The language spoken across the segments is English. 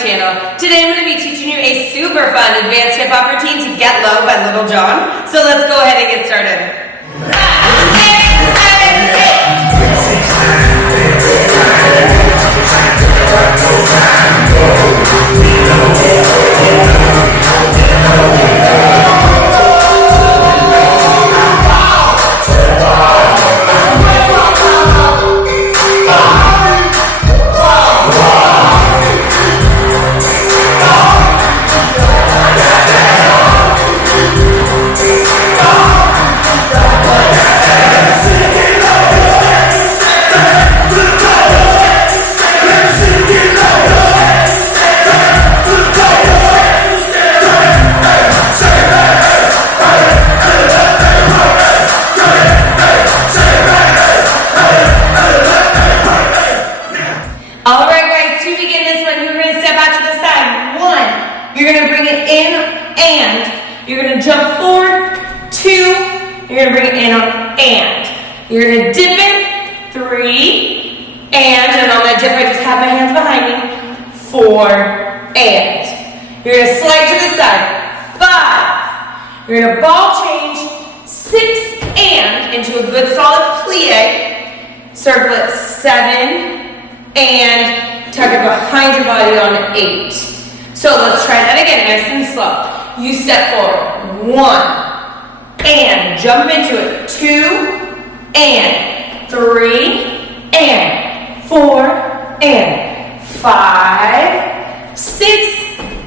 channel. Today I'm going to be teaching you a super fun advanced hip hop routine to get low by Little John. So let's go ahead and get started. 5, Alright guys, to begin this one, you're going to step out to the side. 1, you're going to bring it in and. You're going to jump forward. 2, you're going to bring it in on and. You're going to dip it. 3, and on that dip I just have my hands behind me. 4, and. You're going to slide to the side. 5, you're going to ball change. 6, and into a good solid plie. Circle it. 7, and tuck it behind your body on 8. So let's try that again, nice and slow. You step forward. 1, and jump into it. 2, and 3, and 4, and 5, 6,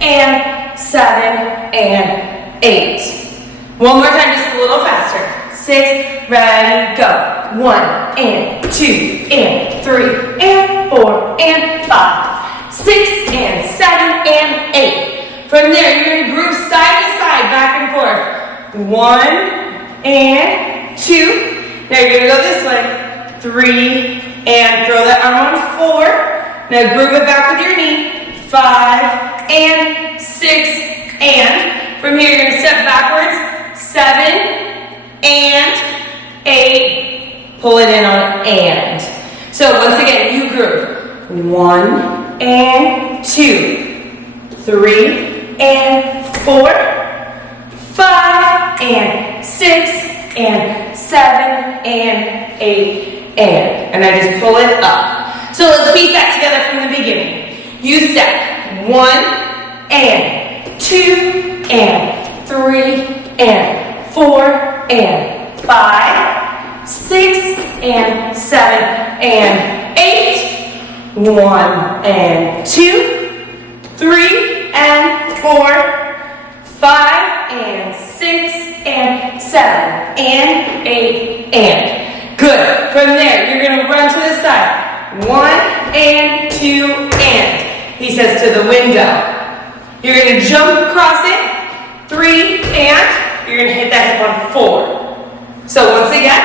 and 7, and 8. One more time, just a little faster. 6, ready, go. 1, and 2, and 3, and 4, and 5, 6, and 7, and 8. From there, you're going to groove side to side, back and forth. 1, and 2. Now you're going to go this way. 3, and throw that arm on 4. Now groove it back with your knee. 5, and 6, and. From here, you're going to step backwards. 7, and 8, pull it in on and. So once again, you groove. 1, and 2, 3, and 4, 5, and 6, and 7, and 8, and I just pull it up. So let's piece that together from the beginning. You step 1, and 2, and 3, and 4, and 5, 6, and 7, and 8. 1, and 2, 3, and 4, 5, and 6, and 7, and 8, and. Good. From there, you're going to run to the side. 1, and 2, and. He says to the window. You're going to jump across it. 3, and. You're going to hit that hip on 4. So once again,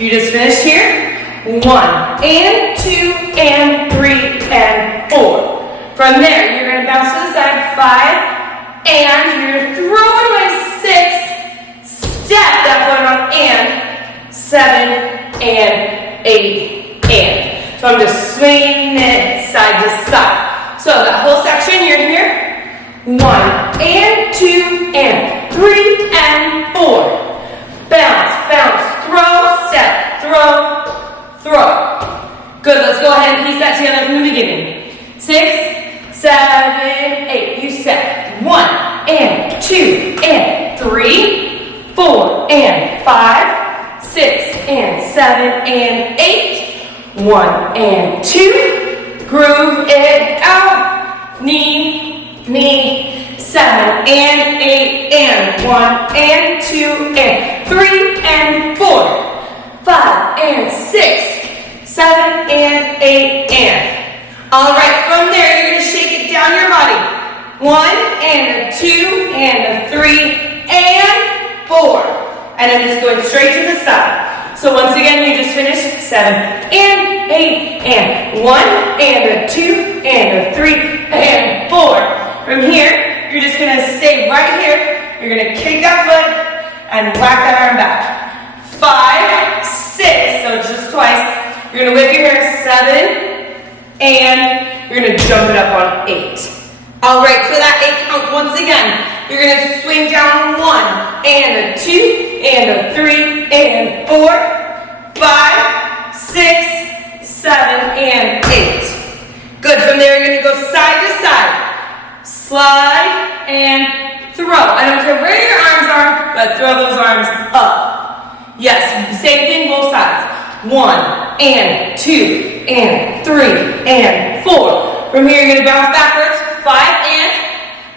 you just finished here. 1, and 2, and 3, and 4. From there, you're going to bounce to the side. 5, and you're going to throw it away. 6, step that foot on and. 7, and 8, and. So I'm just swinging it side to side. So that whole section, you're here. 1, and 2, and 3, and 4. Bounce, bounce, throw, step, throw, throw. Good, let's go ahead and piece that together from the beginning. 6, 7, 8. You step 1, and 2, and 3, 4, and 5, 6, and 7, and 8. 1, and 2. Groove it out. Knee, knee. 7, and 8, and 1, and 2, and 3, and 4, 5, and 6, 7, and 8, and. Alright, from there, you're going to shake it down your body. 1, and a 2, and a 3, and 4. And I'm just going straight to the side. So once again, you just finished 7, and 8, and 1, and a 2, and a 3, and 4. From here, you're just going to stay right here. You're going to kick that foot and whack that arm back. 5, 6, so just twice. You're going to whip your hair. 7, and you're going to jump it up on 8. All right, so that 8 count once again. You're gonna swing down 1 and a 2 and a 3 and 4, 5, 6, 7, and 8. Good, from there you're gonna go side to side. Slide and throw. I don't care where your arms are, but throw those arms up. Yes, same thing, both sides. 1 and 2 and 3 and 4. From here you're gonna bounce backwards. 5 and,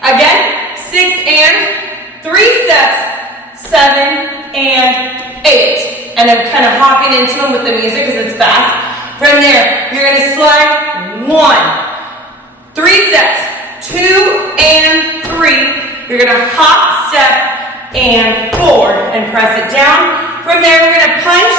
again, 6 and, 3 steps, 7 and 8. And I'm kind of hopping into them with the music because it's fast. From there, you're going to slide 1, 3 steps, 2 and 3. You're going to hop, step, and 4, and press it down. From there, we're going to punch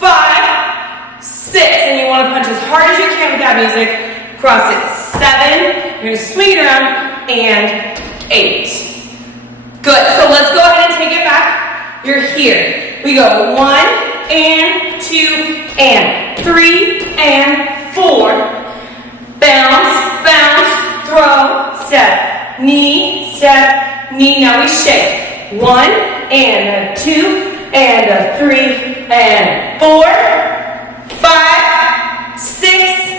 5, 6, and you want to punch as hard as you can with that music. Cross it, 7, you're going to swing it around, and 8. Good, so let's go ahead and take it back. You're here. We go 1 and 2 and 3 and 4. Bounce, bounce, throw, step, knee, now we shake. 1 and a 2 and a 3 and 4, 5, 6,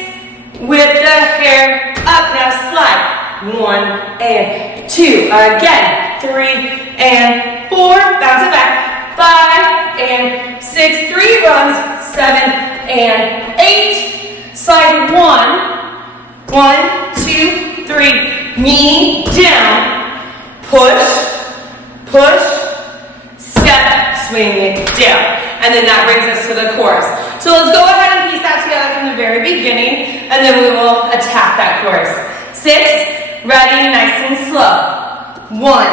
with the hair up. Now slide. 1 and 2. Again. 3 and 4. Bounce it back. 5 and 6. 3 runs. 7 and 8. Slide 1. 1, 2, 3. Knee down. Push. Push. Step. Swing it down. And then that brings us to the chorus. So let's go ahead and piece that together from the very beginning, and then we will attack that chorus. 6, ready, nice and slow. 1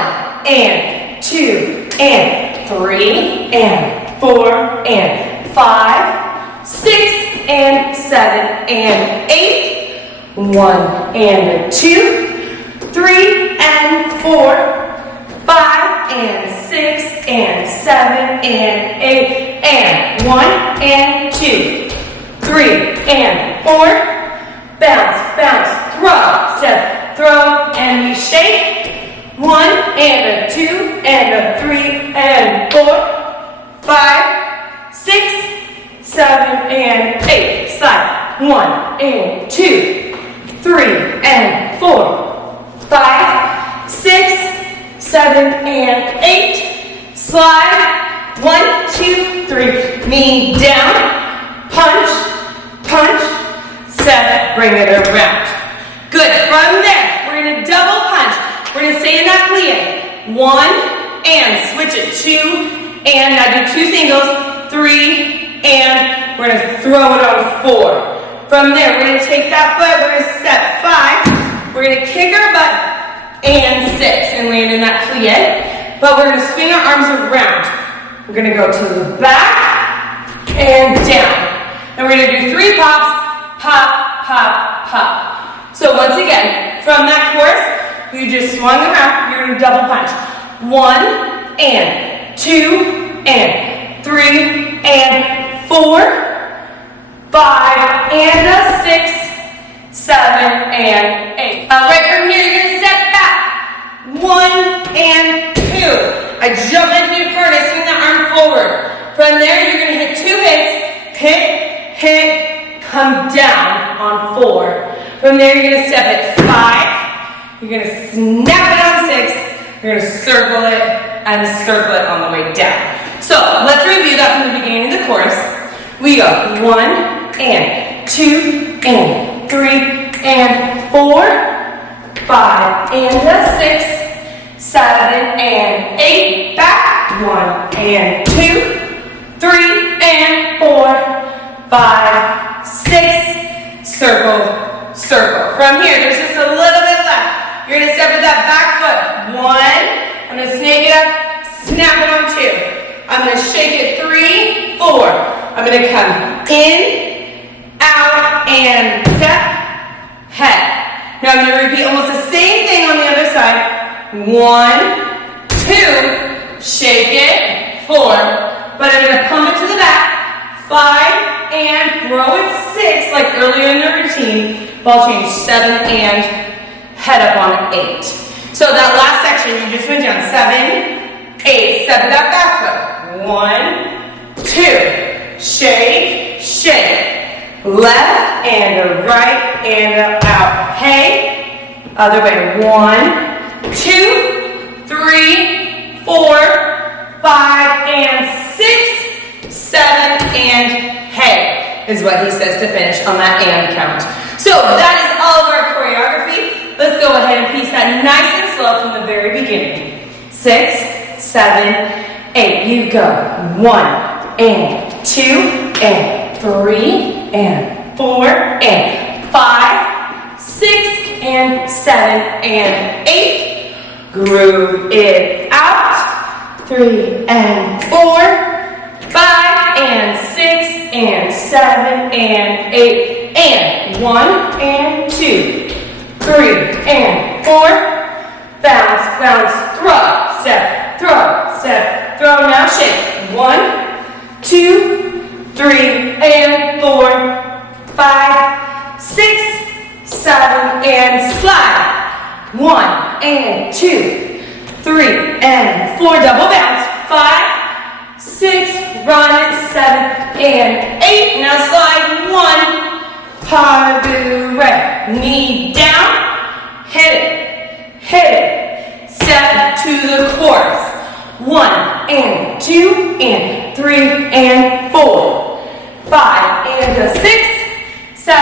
and 2 and 3 and 4 and 5, 6 and 7 and 8. 1 and a 2, 3 and 4, 5 and 6 and 7 and 8 and 1 and 2, 3 and 4. Bounce, bounce, throw, step, throw, and we shake. 1 and a 2 and a 3 and 4, 5, 6, 7 and 8. Slide. 1 and 2, 3 and 4, 5, 6, 7 and 8. Slide. 1, 2, 3. Knee down. Punch, punch, step, bring it around. Good. From there, we're going to double punch. We're going to stay in that plie. 1 and switch it. 2 and now do 2 singles. 3 and we're going to throw it on 4. From there, we're going to take that foot. We're going to step 5. We're going to kick our butt and 6 and land in that plie. But we're going to swing our arms around. We're going to go to the back and down. And we're going to do 3 pops, pop, pop, pop. So once again, from that chorus, you just swung around, you're going to double punch. 1 and 2 and 3 and 4, 5 and a 6, 7 and 8. Right from here, you're going to step back. 1 and 2. I jump into your corner, swing the arm forward. From there, you're going to hit 2 hits. Hit, hit, come down on 4. From there, you're going to step at 5. You're going to snap it on 6. You're going to circle it and circle it on the way down. So let's review that from the beginning of the chorus. We go 1 and 2 and 3 and 4, 5 and a 6. 7 and 8, back, 1 and 2, 3 and 4, 5, 6, circle, circle. From here, there's just a little bit left. You're gonna step with that back foot. 1, I'm gonna snake it up, snap it on 2. I'm gonna shake it 3, 4. I'm gonna come in, out, and step, head. Now I'm gonna repeat almost the same thing on the other side. 1, 2, shake it, 4, but I'm going to pump it to the back, 5, and throw it 6, like earlier in the routine, ball change, 7, and head up on 8. So that last section, you just went down 7, 8, 7 that back foot. 1, 2, shake, shake. Left and right and out. Hey, other way. 1, 2, 3, 4, 5, and 6, 7, and hey, is what he says to finish on that and count. So that is all of our choreography. Let's go ahead and piece that nice and slow from the very beginning. 6, 7, 8. You go. 1 and 2 and 3 and 4 and 5, 6 and 7 and 8. Groove it out. 3 and 4, 5 and 6 and 7 and 8. And 1 and 2, 3 and 4. Bounce, bounce, throw, step, throw. Now shake. 1, 2, 3 and 4, 5, 6, 7 and slide. 1 and 2, 3 and 4. Double bounce. 5, 6. Run it. 7 and 8. Now slide. 1. Paru, knee down, hit it, step to the chorus. 1 and 2 and 3 and 4, 5 and 6, 7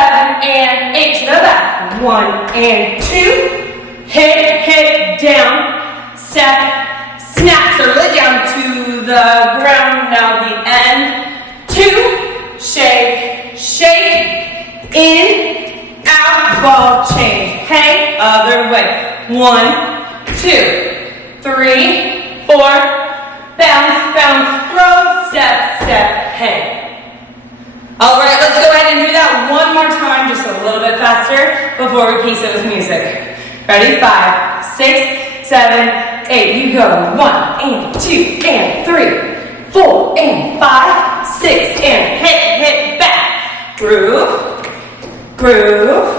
and 8 to the back. 1 and 2, hit down, step, snaps or lay down to the ground. Now the end. 2, shake, shake. In, out, ball change. Hey, other way. 1, 2, 3, 4. Bounce, bounce, throw, step, step, hey. All right, let's go ahead and do that one more time, just a little bit faster before we piece it with music. Ready? 5, 6, 7, 8. You go. 1 and 2 and 3, 4 and 5, 6 and hit back. Groove. Groove,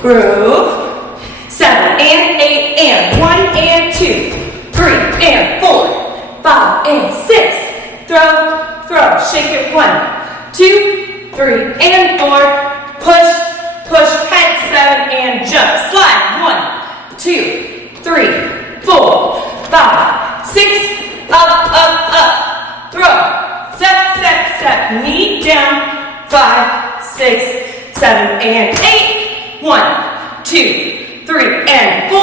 groove, 7 and 8 and 1 and 2, 3 and 4, 5 and 6, throw, shake it. 1, 2, 3 and 4, push, head. 7 and jump, slide. 1, 2, 3, 4, 5, 6, up, throw, step, knee down. 5, 6, 7 and 8. 1, 2, 3 and 4,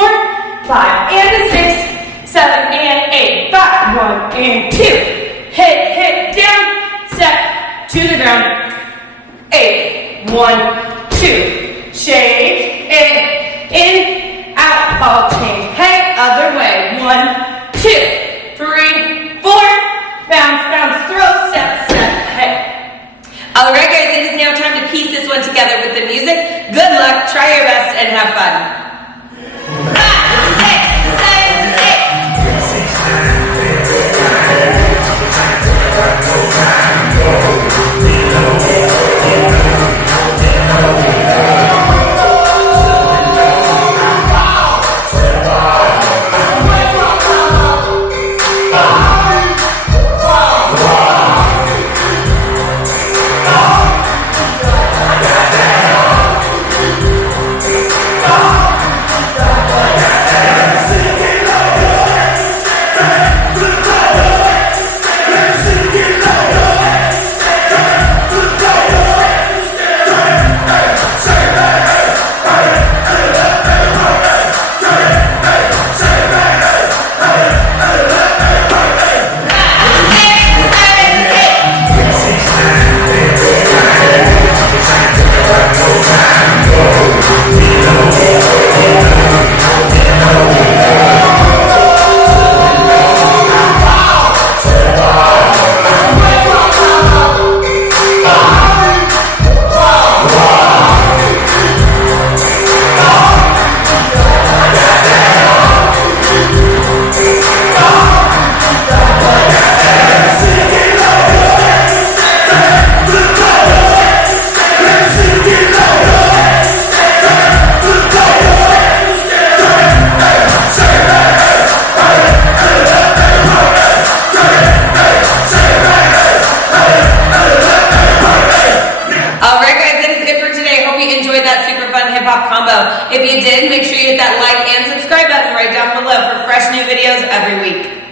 5 and 6, 7 and 8. 5, 1 and 2. Hit down, step to the ground. 8, 1, 2. Shake it in, out, ball change. Hey, other way. 1, 2, 3, 4. Bounce, throw, step, hey. All right, guys, it is now time to piece this one together with the music. Good luck, try your best, and have fun. 5, 6, 7, 8. you enjoyed that super fun hip hop combo. If you did, make sure you hit that like and subscribe button right down below for fresh new videos every week.